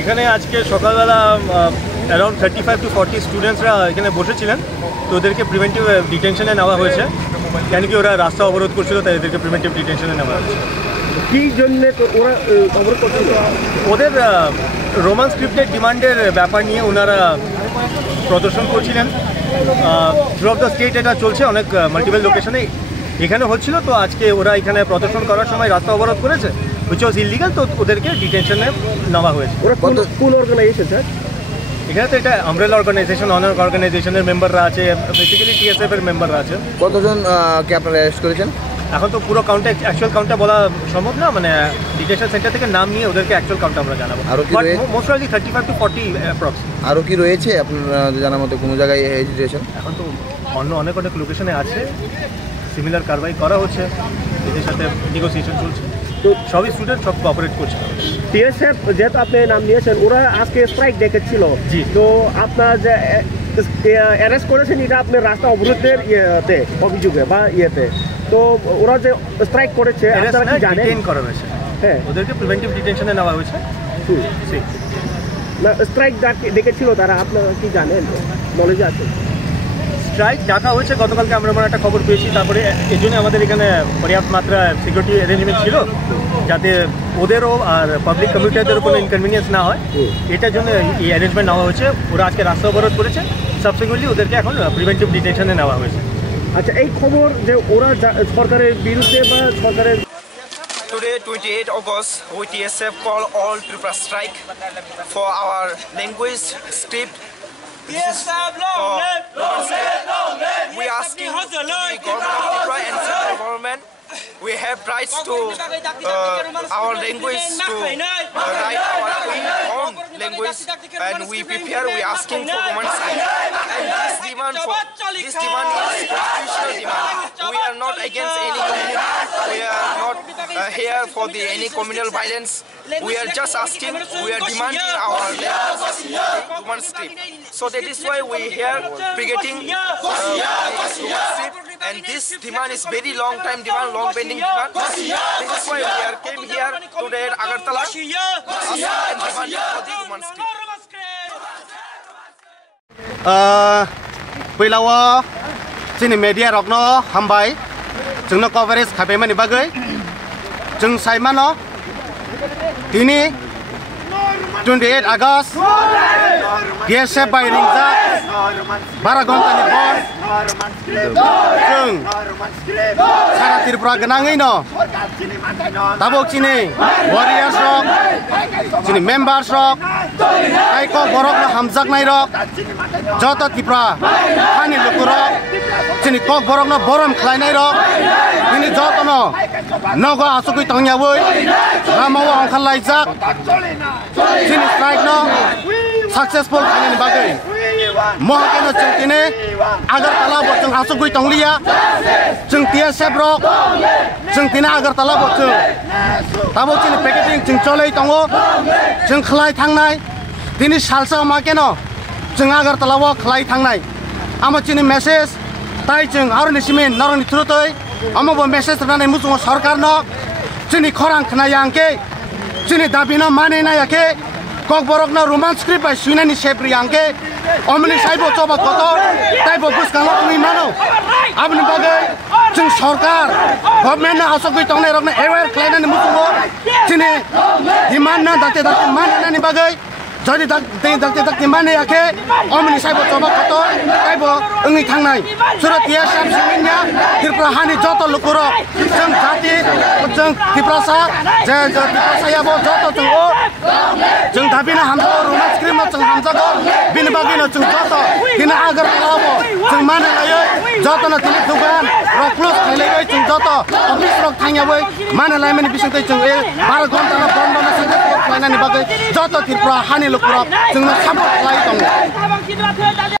এখানে আজকে সকালবেলা অ্যারাউন্ড 35 to 40 স্টুডেন্টসরা এখানে বসেছিলেন, তো ওদেরকে প্রিভেন্টিভ ডিটেনশনে নেওয়া হয়েছে, কেন কি ওরা রাস্তা অবরোধ করছিল, তাই এদেরকে প্রিভেন্টিভ ডিটেনশনে নেওয়া হয়েছে। কী জন্য ওরা অবরোধ করছিল? ওদের রোমান স্ক্রিপ্টের ডিমান্ডের ব্যাপার নিয়ে ওনারা প্রদর্শন করছিলেন। থ্রু অফ দ্য স্টেট এটা চলছে, অনেক মাল্টিপল লোকেশনে এখানে হচ্ছিল। তো আজকে ওরা এখানে প্রদর্শন করার সময় রাস্তা অবরোধ করেছে, হুইচ ওয়াজ ইলিগাল, তো ওদেরকে ডিটেনশনে নেওয়া হয়েছে। ওরা কোন অর্গানাইজেশন স্যার? এখানে তো এটা আমব্রেলা অর্গানাইজেশন, অনার অর্গানাইজেশনের মেম্বাররা আছে, বেসিক্যালি টিএসএফ এর মেম্বাররা আছে। কতজন কে আপনারা অ্যারেস্ট করেছেন? এখন তো পুরো কাউন্টে অ্যাকচুয়াল কাউন্টটা বলা সম্ভব না, মানে ডিটেনশন সেন্টার থেকে নাম নিয়ে ওদেরকে অ্যাকচুয়াল কাউন্ট আমরা জানাবো। আরও কি মোস্ট প্রবাবলি 35 to 40 অ্যাপ্রক্স। আরও কি রয়েছে আপনারা জানার মতো কোনো জায়গায় হেজিটেশন? এখন তো অনেক লোকেশনে আছে, সিমিলার কারবাই করা হচ্ছে, এদের সাথে নেগোসিয়েশন চলছে, তো সবই স্টুডেন্ট সব কোঅপারেট করছে। টিএসএফ যেহেতু আপনি নাম নিয়েছেন, ওরা আজকে স্ট্রাইক ডেকেছিল, জি, তো আপনার যে অ্যারেস্ট করেছেন এটা আপনার রাস্তা অবরোধের ইয়েতে অভিযোগে বা ইয়েতে, তো ওরা যে স্ট্রাইক করেছে আপনারা কি জানেন? ডিটেইন করা হয়েছে, হ্যাঁ, ওদেরকে প্রিভেন্টিভ ডিটেনশনে নেওয়া হয়েছে। না, স্ট্রাইক ডেকেছিল তারা, আপনারা কি জানেন, নলেজ আছে? স্ট্রাইক ডাকা হয়েছে গতকালকে, আমরা মানে একটা খবর পেয়েছি, তারপরে এই জন্য আমাদের এখানে পর্যাপ্ত মাত্রা সিকিউরিটি অ্যারেঞ্জমেন্ট ছিল, যাতে ওদেরও আর পাবলিক কমিউনিটিদেরও কোনো ইনকনভিনিয়েন্স না হয়, এটার জন্য এই অ্যারেঞ্জমেন্ট নেওয়া হয়েছে। ওরা আজকে রাস্তা অবরোধ করেছে, সাবসিকুয়েন্টলি ওদেরকে এখন প্রিভেন্টিভ ডিটেনশনে নেওয়া হয়েছে। আচ্ছা, এই খবর যে ওরা সরকারের বিরুদ্ধে বা সরকারের Today, 28 August, we TSF call all to strike for our language script. We asking the government of Tripura and central government. We have rights to our language to write our own language, and we prepare. We asking for Roman script. And this demand is constitutional demand. We are not against any community. We are not here for any communal violence. We are just asking. We are demanding our language Roman script. So that is why we here brigading Roman script. And this demand is very long time demand, long pending demand. This is why we are came here today at Agartala and demanding for the Roman script. Pelawa sini media rokno hambai jengno coverage khabemani bagai jeng saimano dini 28 August BSF by ringjak Baragontani bos जों सारा त्रिपुरा गोनाङैनो दाबो चिनि वारियार्स रक चिनि members रक ताइ kokborok हामजाकनाय रक जत त्रिपुरा हानि लुकुरक चिनि kokborok बरम खालायनाय रक दिनै जतनो नगो आसुगै तंयावै रामाव ओंखारलायजाक चिनि स्ट्राइक नो सक्सेसफुल खालायनायनि बागै महकेनो जों दिनै आगरतला बो जों आसुगै तंलिया जों TSF रक जों दिनै आगरतला बो जों दाबो चिनि पेकेटिं जों चलै दङो जों खालाय थांनाय दिनै सालसा माकेनो जों आगरतलाव खालाय थांनाय आमो चिनि मेसेज ताइ जों आरनि सिमेन नरनि थ्रुतै आमोबो मेसेज रानै मुसुङ सरकारनो चिनि खरां खनायांके चिनि दाबिनो मानिनायाके kokborokno roman script by suinani sepri angke omni saibo choba kotor taibo buskalo uni mano abni bagai jeng sarkar government na asogui tongnai rokna aware khlainani mutungo chini demand na dakte manani bagai jadi dakte mane yake omni saibo choba kotor taibo ungi thangnai surat ya sab siminnya Tripura hani joto lukuro jeng jati jeng Tripura sa jeng Tripura saya bo joto jeng जों दाबिनो हामजागौ Roman script जों हामजागौ बिनि बागैनो जों जत दिनै आगरतलावबो जों माने लायै जतनो दिनै दुकान रक क्लोज खालायबाय जों जत अफिस रक थांयाबै माने लायमानि बिसंतै जों 12 घन्टानो बन्दनो सानसे खालायनायनि बागै जत त्रिपुरा हानि लुकुरक जोंनो सापर्ट खालाय दङ